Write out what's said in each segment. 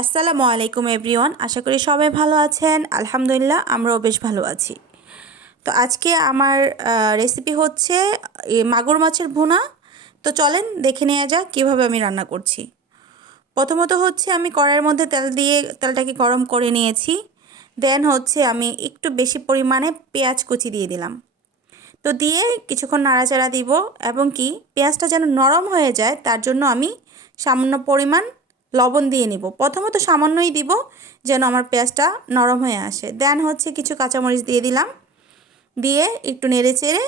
আসসালামু আলাইকুম এভরিওয়ান, আশা করি সবাই ভালো আছেন। আলহামদুলিল্লাহ, আমরাও বেশ ভালো আছি। তো আজকে আমার রেসিপি হচ্ছে মাগুর মাছের ভুনা। তো চলেন দেখে নেওয়া যাক কীভাবে আমি রান্না করছি। প্রথমত হচ্ছে আমি কড়াইয়ের মধ্যে তেল দিয়ে, তেলটাকে গরম করে নিয়েছি। দেন হচ্ছে আমি একটু বেশি পরিমাণে পেঁয়াজ কুচি দিয়ে দিলাম। তো দিয়ে কিছুক্ষণ নাড়াচাড়া দিব এবং কি, পেঁয়াজটা যেন নরম হয়ে যায়, তার জন্য আমি সামান্য পরিমাণ লবণ দিয়ে নিব। প্রথমত সামান্যই দিব যেন আমার পেঁয়াজটা নরম হয়ে আসে। দেন হচ্ছে কিছু কাঁচামরিচ দিয়ে দিলাম। দিয়ে একটু নেড়ে চেড়ে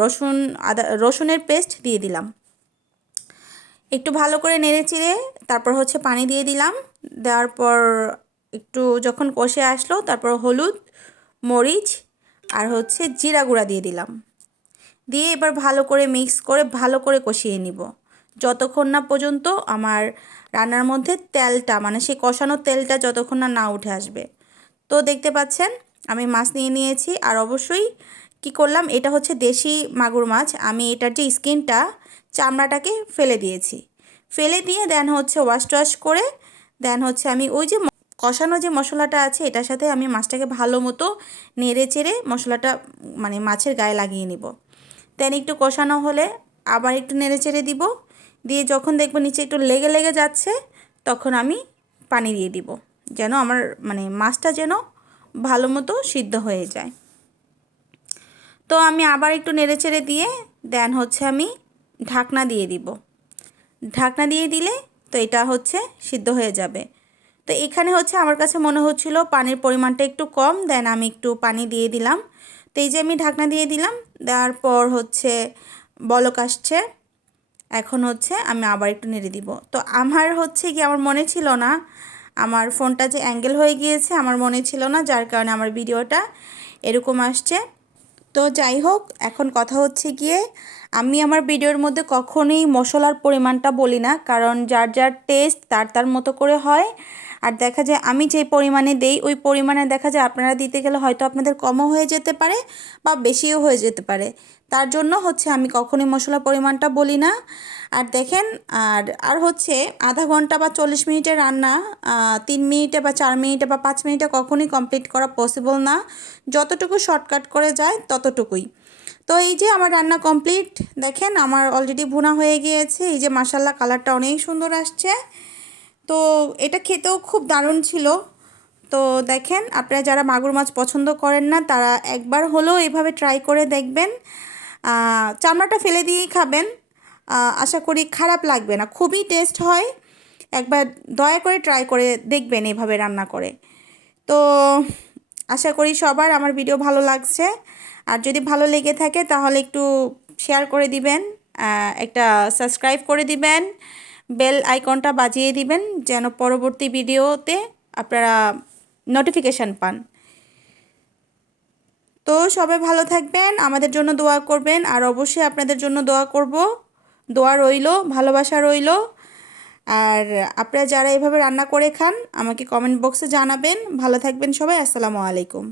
রসুন, আদা, রসুনের পেস্ট দিয়ে দিলাম। একটু ভালো করে নেড়ে চেড়ে তারপর হচ্ছে পানি দিয়ে দিলাম। দেওয়ার পর একটু যখন কষে আসলো, তারপর হলুদ, মরিচ আর হচ্ছে জিরা গুঁড়া দিয়ে দিলাম। দিয়ে এবার ভালো করে মিক্স করে ভালো করে কষিয়ে নিব। যতক্ষণ না পর্যন্ত আমার রান্নার মধ্যে তেলটা মানে সেই কষানো তেলটা যতক্ষণ না না উঠে আসবে। তো দেখতে পাচ্ছেন, আমি মাছ নিয়ে নিয়েছি আর অবশ্যই কি করলাম, এটা হচ্ছে দেশি মাগুর মাছ। আমি এটার যে স্কিনটা, চামড়াটাকে ফেলে দিয়েছি। ফেলে দিয়ে দেন হচ্ছে ওয়াশ টোয়াশ করে, দেন হচ্ছে আমি ওই যে কষানো যে মশলাটা আছে, এটার সাথে আমি মাছটাকে ভালো মতো নেড়ে চেড়ে মশলাটা মানে মাছের গায়ে লাগিয়ে নিব। দেন একটু কষানো হলে আবার একটু নেড়ে চেড়ে দিব। দিয়ে যখন দেখব নিচে একটু লেগে লেগে যাচ্ছে, তখন আমি পানি দিয়ে দিব, যেন আমার মানে মাছটা যেন ভালো মতো সিদ্ধ হয়ে যায়। তো আমি আবার একটু নেড়ে চেড়ে দিয়ে দেন হচ্ছে আমি ঢাকনা দিয়ে দিব। ঢাকনা দিয়ে দিলে তো এটা হচ্ছে সিদ্ধ হয়ে যাবে। তো এখানে হচ্ছে আমার কাছে মনে হচ্ছিল পানির পরিমাণটা একটু কম, দেন আমি একটু পানি দিয়ে দিলাম। তো এই যে আমি ঢাকনা দিয়ে দিলাম, দেওয়ার পর হচ্ছে বলক আসছে। এখন হচ্ছে আমি আবার একটু নেড়ে দিব। তো আমার হচ্ছে কি আমার মনে ছিল না, আমার ফোনটা যে অ্যাঙ্গেল হয়ে গিয়েছে আমার মনে ছিল না, যার কারণে আমার ভিডিওটা এরকম আসছে। তো যাই হোক, এখন কথা হচ্ছে গিয়ে আমি আমার ভিডিওর মধ্যে কখনোই মশলার পরিমাণটা বলি না, কারণ যার যার টেস্ট তার তার মতো করে হয়। আর দেখা যায় আমি যে পরিমাণে দেই, ওই পরিমাণে দেখা যায় আপনারা দিতে গেলে হয়তো আপনাদের কমও হয়ে যেতে পারে বা বেশিও হয়ে যেতে পারে। তার জন্য হচ্ছে আমি কখনই মশলা পরিমাণটা বলি না। আর দেখেন, আর আর হচ্ছে আধা ঘণ্টা বা চল্লিশ মিনিটের রান্না তিন মিনিটে বা চার মিনিটে বা পাঁচ মিনিটে কখনই কমপ্লিট করা পসিবল না। যতটুকু শর্টকাট করে যায় ততটুকুই। তো এই যে আমার রান্না কমপ্লিট, দেখেন আমার অলরেডি ভুনা হয়ে গিয়েছে। এই যে মাসাল্লা কালারটা অনেক সুন্দর আসছে। তো এটা খেতেও খুব দারুণ ছিল। তো দেখেন, আপনারা যারা মাগুর মাছ পছন্দ করেন না, তারা একবার হলেও এভাবে ট্রাই করে দেখবেন। চামড়াটা ফেলে দিয়েই খাবেন। আশা করি খারাপ লাগবে না, খুবই টেস্ট হয়। একবার দয়া করে ট্রাই করে দেখবেন এভাবে রান্না করে। তো আশা করি সবার আমার ভিডিও ভালো লাগছে। আর যদি ভালো লেগে থাকে, তাহলে একটু শেয়ার করে দিবেন একটা সাবস্ক্রাইব করে দিবেন। বেল আইকনটা বাজিয়ে দিবেন, যেন পরবর্তী ভিডিওতে আপনারা নোটিফিকেশান পান। তো সবাই ভালো থাকবেন, আমাদের জন্য দোয়া করবেন, আর অবশ্যই আপনাদের জন্য দোয়া করব। দোয়া রইল, ভালোবাসা রইল। আর আপনারা যারা এভাবে রান্না করে খান, আমাকে কমেন্ট বক্সে জানাবেন। ভালো থাকবেন সবাই, আসসালামু আলাইকুম।